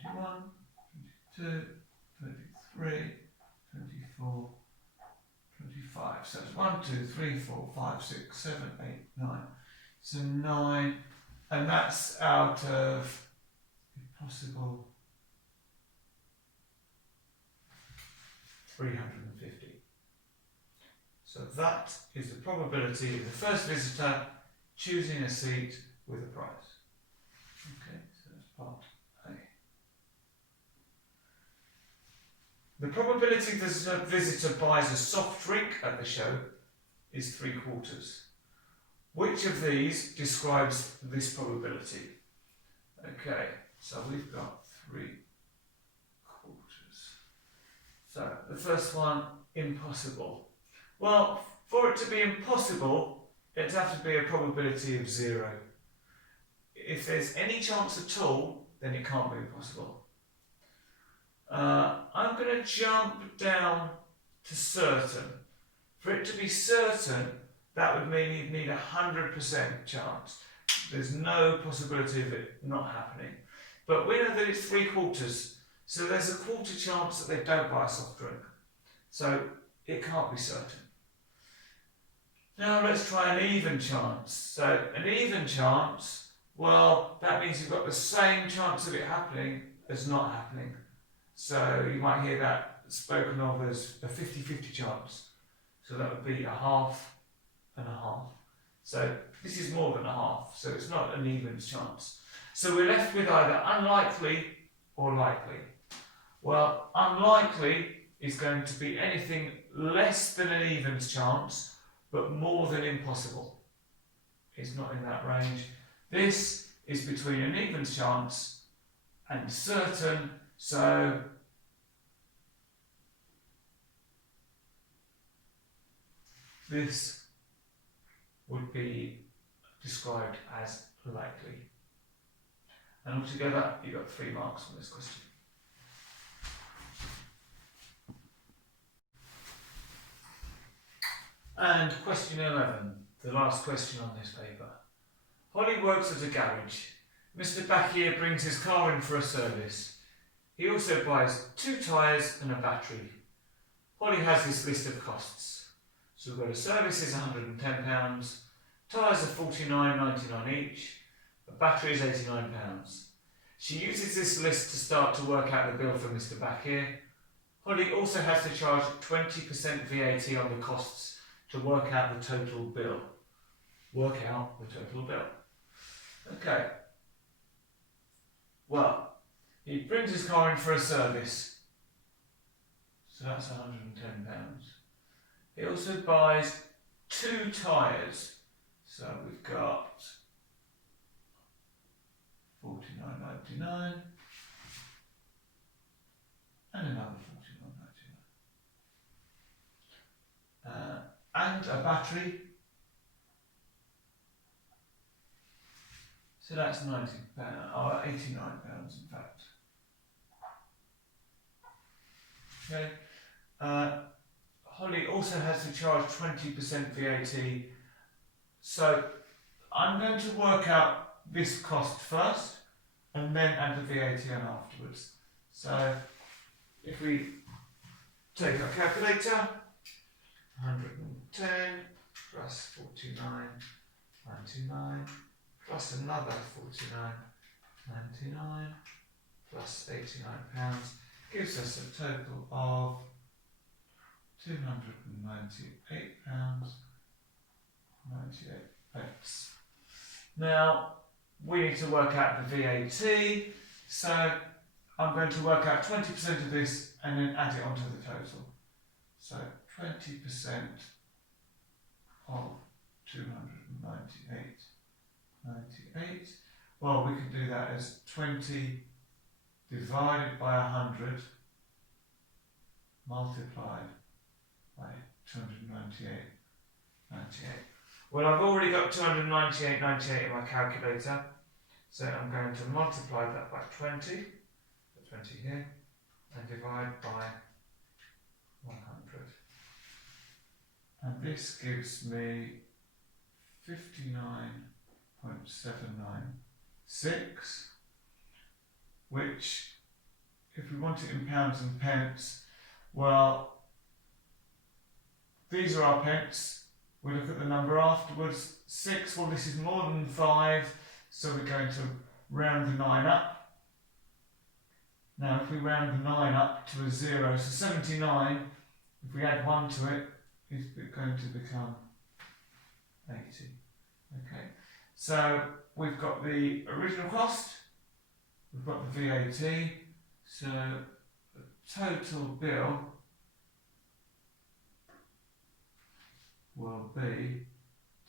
21, 22, 23, 24, 25. So it's 1, 2, 3, 4, 5, 6, 7, 8, 9. So 9, and that's out of, if possible, 350. So that is the probability of the first visitor choosing a seat with a prize. Okay, so that's part A. The probability that a visitor buys a soft drink at the show is 3/4. Which of these describes this probability? Okay, so we've got 3/4. So the first one, impossible. Well, for it to be impossible, it'd have to be a probability of 0. If there's any chance at all, then it can't be impossible. I'm going to jump down to certain. For it to be certain, that would mean you'd need 100% chance. There's no possibility of it not happening. But we know that it's 3/4, so there's a 1/4 chance that they don't buy a soft drink. So it can't be certain. Now let's try an even chance. So an even chance, well, that means you've got the same chance of it happening as not happening. So you might hear that spoken of as a 50-50 chance. So that would be a half and a half. So this is more than a half, so it's not an even chance. So we're left with either unlikely or likely. Well, unlikely is going to be anything less than an evens chance, but more than impossible. It's not in that range. This is between an evens chance and certain, so this would be described as likely. And altogether, you got 3 marks on this question. And question 11, the last question on this paper. Holly works at a garage. Mr. Backier brings his car in for a service. He also buys 2 tyres and a battery. Holly has this list of costs. So we've got a service is £110, tyres are $49.99 each, a battery is £89. She uses this list to start to work out the bill for Mr. Backier. Holly also has to charge 20% VAT on the costs to work out the total bill. Work out the total bill. Okay. Well, he brings his car in for a service. So that's £110. He also buys 2 tyres. So we've got $49.99 and another $49.99. And a battery. So that's £90, or £89 in fact. Okay. Holly also has to charge 20% VAT. So I'm going to work out this cost first and then add the VAT on afterwards. So if we take our calculator, 110 plus 49.99 plus another 49.99 plus £89 gives us a total of £298.98. Now we need to work out the VAT, so I'm going to work out 20% of this and then add it onto the total. So 20% of 298.98. Well, we can do that as 20 divided by 100 multiplied by 298.98. Well, I've already got 298.98 in my calculator, so I'm going to multiply that by 20, put 20 here, and divide by 100. And this gives me 59.796, which, if we want it in pounds and pence, well, these are our pence. We look at the number afterwards. 6, well, this is more than 5, so we're going to round the 9 up. Now, if we round the 9 up to a 0, so 79, if we add 1 to it, is going to become 80. Okay, so we've got the original cost, we've got the VAT, so the total bill will be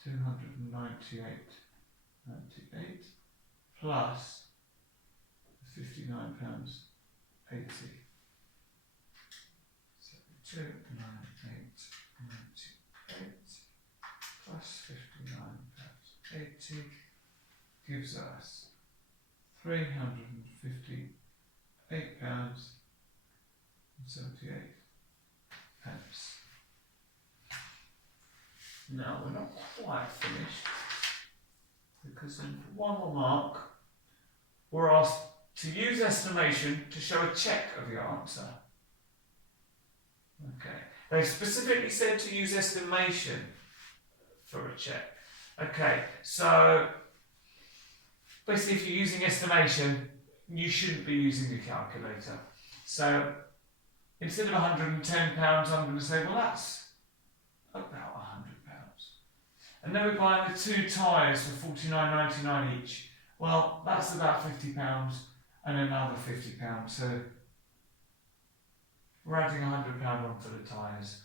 298.98 plus £59.80. So 298.98 plus £59.80 gives us £358.78. Now we're not quite finished, because in one more mark we're asked to use estimation to show a check of the answer. Okay, they've specifically said to use estimation for a check. Okay, so basically if you're using estimation, you shouldn't be using your calculator. So instead of £110, I'm going to say, well, that's about £100. And then we're buying the 2 tyres for £49.99 each. Well, that's about £50 and another £50. So we're adding £100 on for the tyres.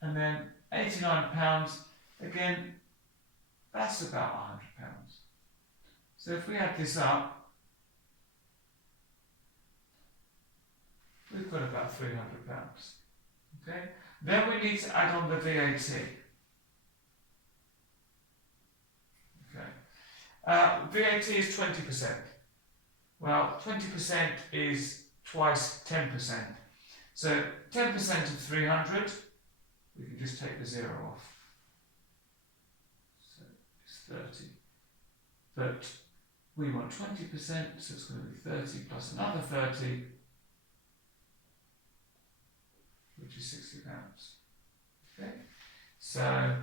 And then £89, again, that's about £100. So if we add this up, we've got about £300. Okay? Then we need to add on the VAT. VAT is 20%. Well, 20% is twice 10%. So 10% of 300, we can just take the 0 off. So it's 30. But we want 20%, so it's going to be 30 plus another 30, which is £60. Okay? So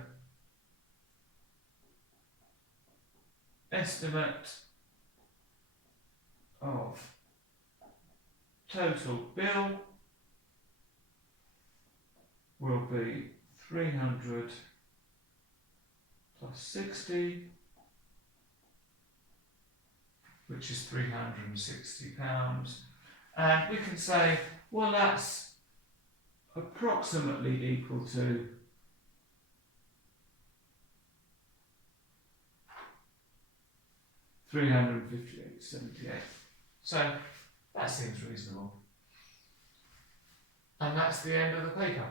estimate of total bill will be 300 plus 60, which is £360. And we can say, well, that's approximately equal to £358.78. So that seems reasonable. And that's the end of the paper.